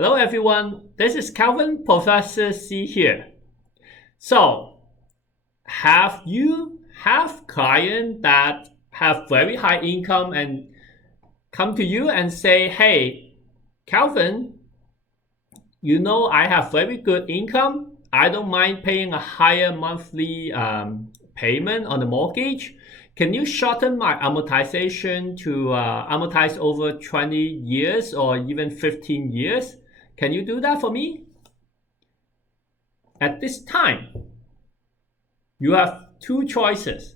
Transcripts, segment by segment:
Hello everyone, this is Calvin, Professor C here. So, have you clients that have very high income and come to you and say, hey, Calvin, you know I have very good income. I don't mind paying a higher monthly payment on the mortgage. Can you shorten my amortization to amortize over 20 years or even 15 years? Can you do that for me? At this time, you have two choices.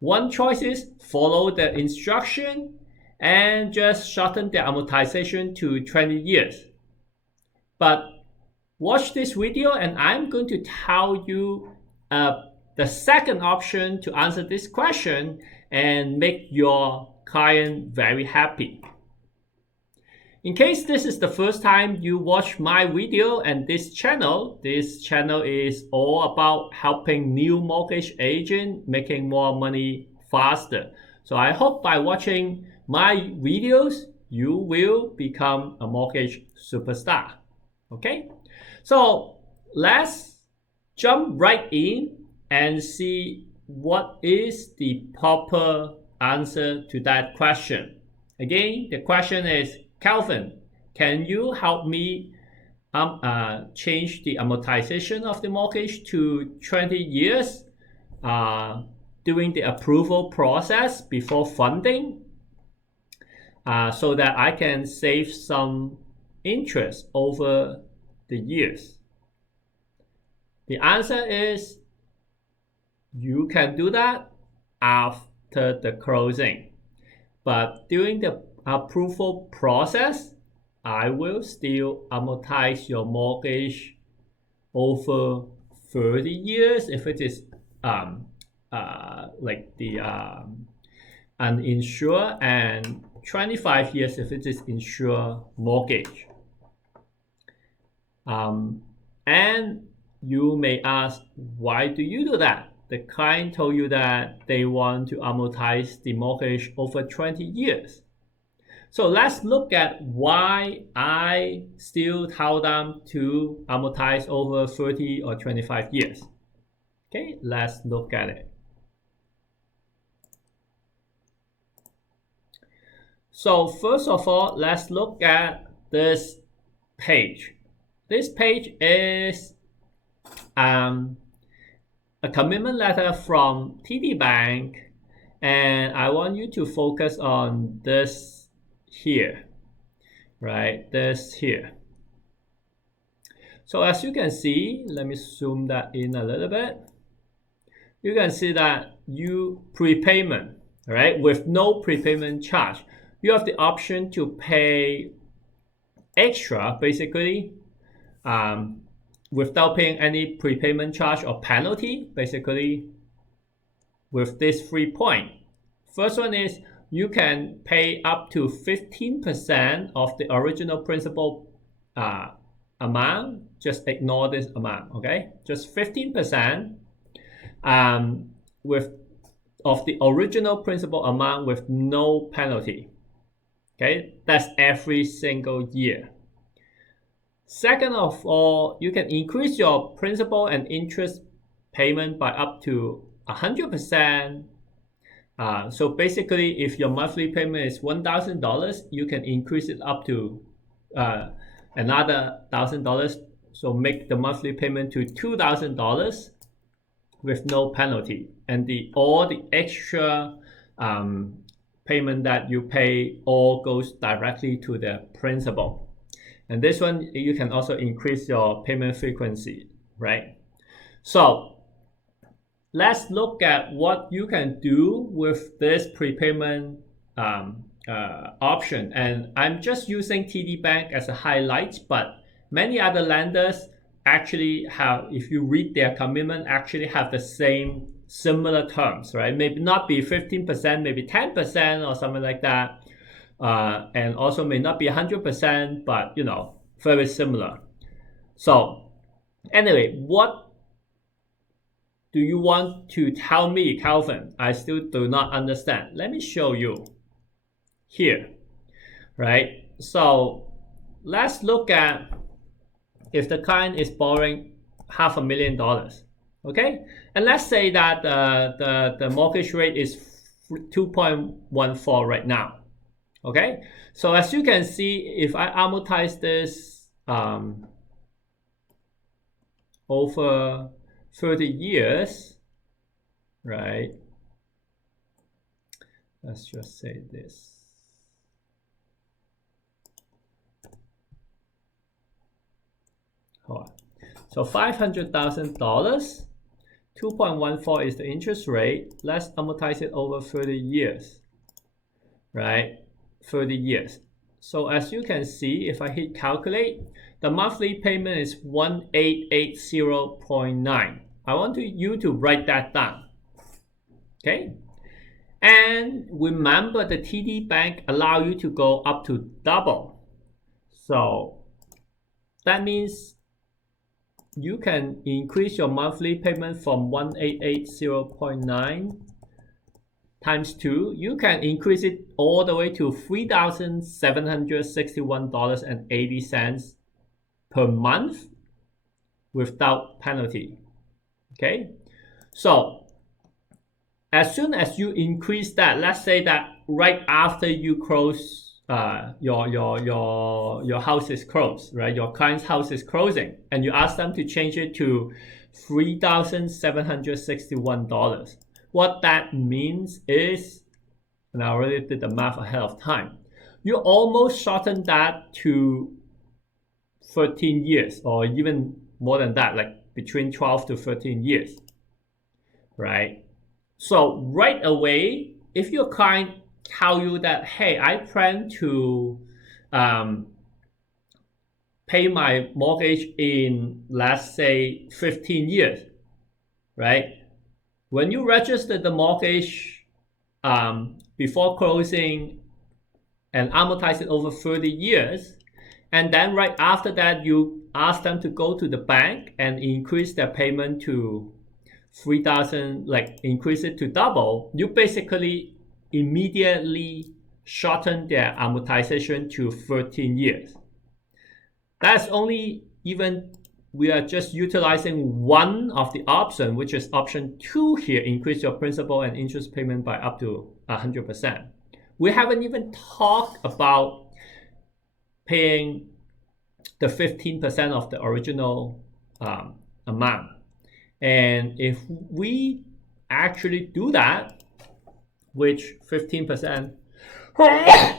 One choice is follow the instruction and just shorten the amortization to 20 years. But watch this video and I'm going to tell you the second option to answer this question and make your client very happy. In case this is the first time you watch my video and this channel is all about helping new mortgage agents making more money faster. So I hope by watching my videos, you will become a mortgage superstar. Okay, so let's jump right in and see what is the proper answer to that question. Again, the question is, Calvin, can you help me change the amortization of the mortgage to 20 years during the approval process before funding so that I can save some interest over the years? The answer is you can do that after the closing, but during the approval process, I will still amortize your mortgage over 30 years if it is like the uninsured, and 25 years if it is insured mortgage. And you may ask, why do you do that? The client told you that they want to amortize the mortgage over 20 years. So let's look at why I still tell them to amortize over 30 or 25 years. Okay, let's look at it. So first of all, let's look at this page. This page is a commitment letter from TD Bank, and I want you to focus on this here, right? This here. So as you can see, let me zoom that in a little bit. You can see that prepayment, right? With no prepayment charge, you have the option to pay extra, basically, without paying any prepayment charge or penalty, basically, with this 3 points. First one is you can pay up to 15% of the original principal amount. Just ignore this amount, okay? Just 15% of the original principal amount with no penalty. Okay, that's every single year. Second of all, you can increase your principal and interest payment by up to 100%. So basically, if your monthly payment is $1,000, you can increase it up to another $1,000. So make the monthly payment to $2,000 with no penalty. And all the extra payment that you pay all goes directly to the principal. And this one, you can also increase your payment frequency, right? So let's look at what you can do with this prepayment option. And I'm just using TD Bank as a highlight, but many other lenders actually have, if you read their commitment, actually have the same similar terms, right? Maybe not be 15%, maybe 10% or something like that. And also may not be 100%, but you know, very similar. So anyway, what do you want to tell me, Calvin? I still do not understand. Let me show you here, right? So let's look at if the client is borrowing $500,000, okay? And let's say that the mortgage rate is 2.14 right now, okay? So as you can see, if I amortize this over 30 years, right? Let's just say this. Hold on. So $500,000, 2.14 is the interest rate. Let's amortize it over 30 years, right? 30 years. So as you can see, if I hit calculate, the monthly payment is 1880.9. I want you to write that down, okay? And remember, the TD Bank allow you to go up to double. So that means you can increase your monthly payment from 1880.9 times 2. You can increase it all the way to $3,761.80 per month without penalty. Okay, so as soon as you increase that, let's say that right after you close your house is closed, right? Your client's house is closing, and you ask them to change it to $3,761. What that means is, and I already did the math ahead of time, you almost shorten that to 13 years, or even more than that, like between 12 to 13 years, right? So right away, if your client tell you that, hey, I plan to pay my mortgage in, let's say, 15 years, right? When you register the mortgage before closing and amortize it over 30 years, and then right after that, you ask them to go to the bank and increase their payment to 3,000, like increase it to double, you basically immediately shorten their amortization to 13 years. That's only even, we are just utilizing one of the option, which is option 2 here, increase your principal and interest payment by up to 100%. We haven't even talked about paying the 15% of the original amount. And if we actually do that, which 15%,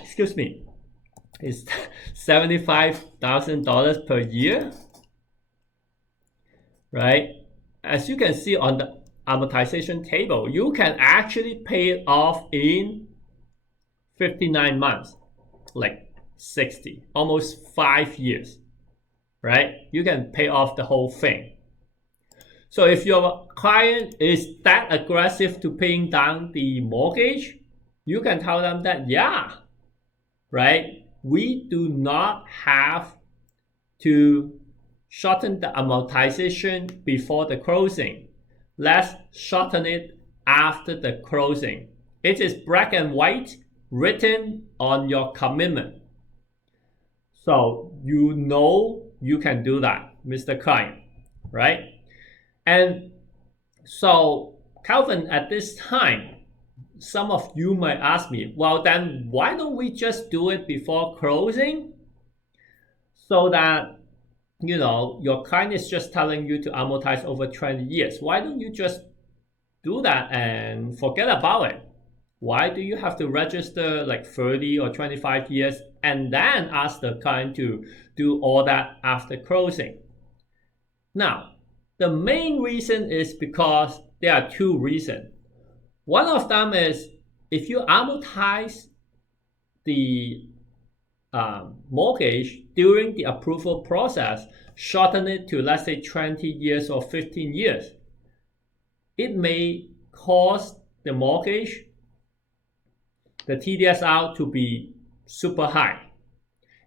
excuse me, is $75,000 per year, right? As you can see on the amortization table, you can actually pay it off in 59 months, like 60, almost 5 years, right? You can pay off the whole thing. So if your client is that aggressive to paying down the mortgage, you can tell them that, yeah, right, we do not have to shorten the amortization before the closing. Let's shorten it after the closing. It is black and white, written on your commitment. So you know you can do that, Mr. Client, right? And so, Calvin, at this time, some of you might ask me, well, then why don't we just do it before closing? So that, you know, your client is just telling you to amortize over 20 years. Why don't you just do that and forget about it? Why do you have to register like 30 or 25 years and then ask the client to do all that after closing? Now, the main reason is because there are 2 reasons. One of them is if you amortize the mortgage during the approval process, shorten it to, let's say, 20 years or 15 years, it may cause the mortgage, the TDSR, to be super high.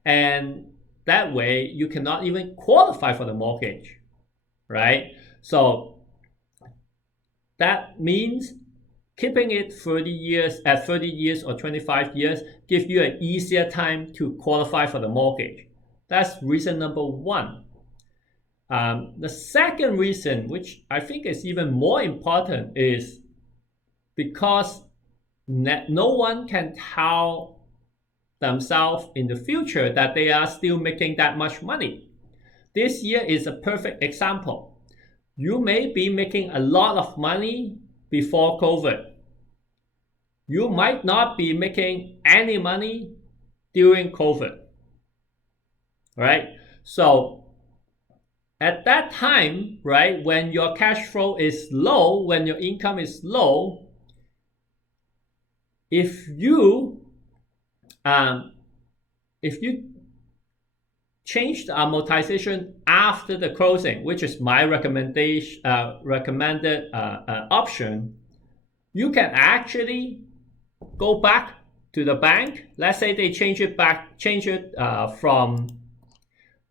And that way, you cannot even qualify for the mortgage, right? So that means keeping it 30 years at 30 years or 25 years gives you an easier time to qualify for the mortgage. That's reason number one. The second reason, which I think is even more important, is because no one can tell themselves in the future that they are still making that much money. This year is a perfect example. You may be making a lot of money before COVID. You might not be making any money during COVID, right? So at that time, right, when your cash flow is low, when your income is low, if you change the amortization after the closing, which is my recommended option, you can actually go back to the bank. Let's say they change it from,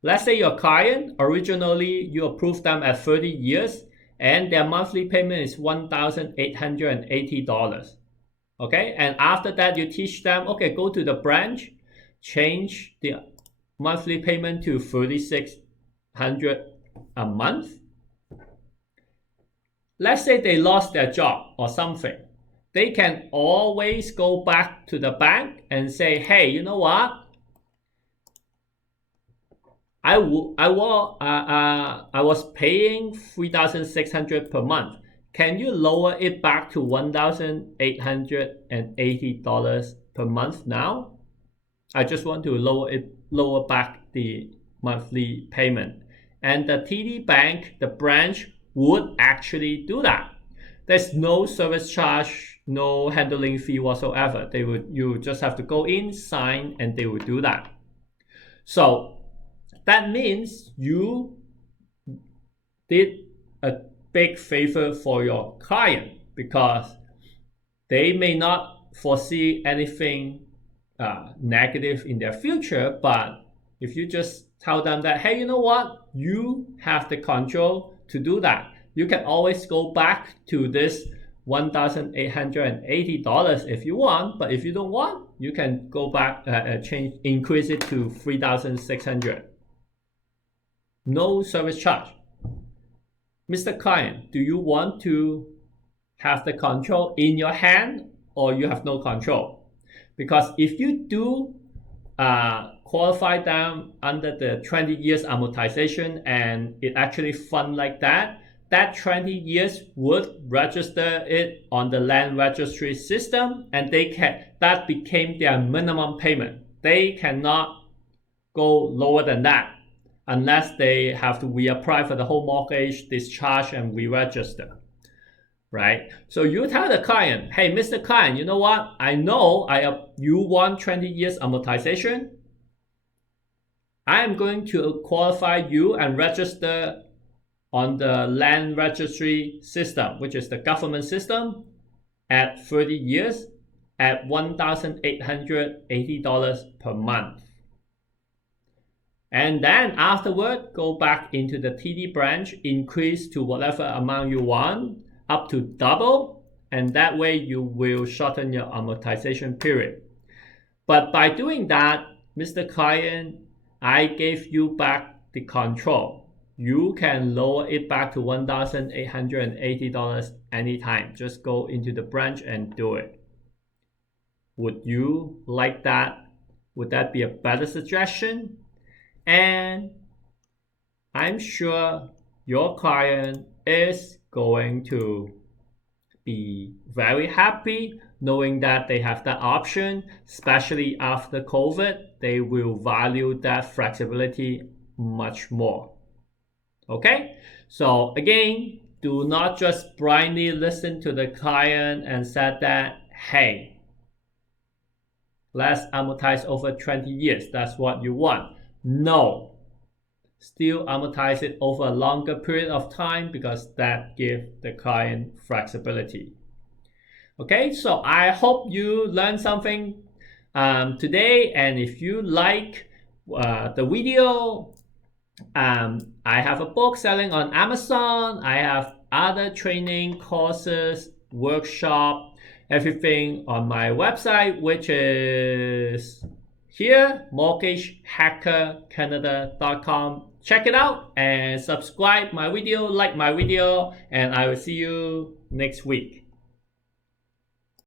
let's say your client, originally you approved them at 30 years and their monthly payment is $1,880. Okay, and after that you teach them, okay, go to the branch, change the monthly payment to $3,600 a month. Let's say they lost their job or something. They can always go back to the bank and say, hey, you know what? I was paying $3,600 per month. Can you lower it back to $1,880 per month now? I just want to lower back the monthly payment. And the TD Bank, the branch, would actually do that. There's no service charge, no handling fee whatsoever. You just have to go in, sign, and they will do that. So that means you did a big favor for your client, because they may not foresee anything negative in their future, but if you just tell them that, hey, you know what, you have the control to do that. You can always go back to this $1,880 if you want, but if you don't want, you can go back, increase it to $3,600. No service charge. Mr. Client, do you want to have the control in your hand, or you have no control? Because if you do qualify them under the 20 years amortization and it actually fund like that, that 20 years would register it on the land registry system, and that became their minimum payment. They cannot go lower than that unless they have to reapply for the whole mortgage, discharge, and re-register, right? So you tell the client, hey, Mr. Client, you know what? I know you want 20 years amortization. I am going to qualify you and register on the land registry system, which is the government system, at 30 years at $1,880 per month. And then afterward, go back into the TD branch, increase to whatever amount you want, up to double, and that way you will shorten your amortization period. But by doing that, Mr. Client, I gave you back the control. You can lower it back to $1,880 anytime. Just go into the branch and do it. Would you like that? Would that be a better suggestion? And I'm sure your client is going to be very happy knowing that they have that option, especially after COVID. They will value that flexibility much more. Okay, so again, do not just blindly listen to the client and say that, hey, let's amortize over 20 years. That's what you want. No, still amortize it over a longer period of time, because that gives the client flexibility. Okay, so I hope you learned something today, and if you like the video, I have a book selling on Amazon. I have other training courses, workshop, everything on my website, which is here, mortgagehackercanada.com. Check it out and subscribe my video, like my video, and I will see you next week.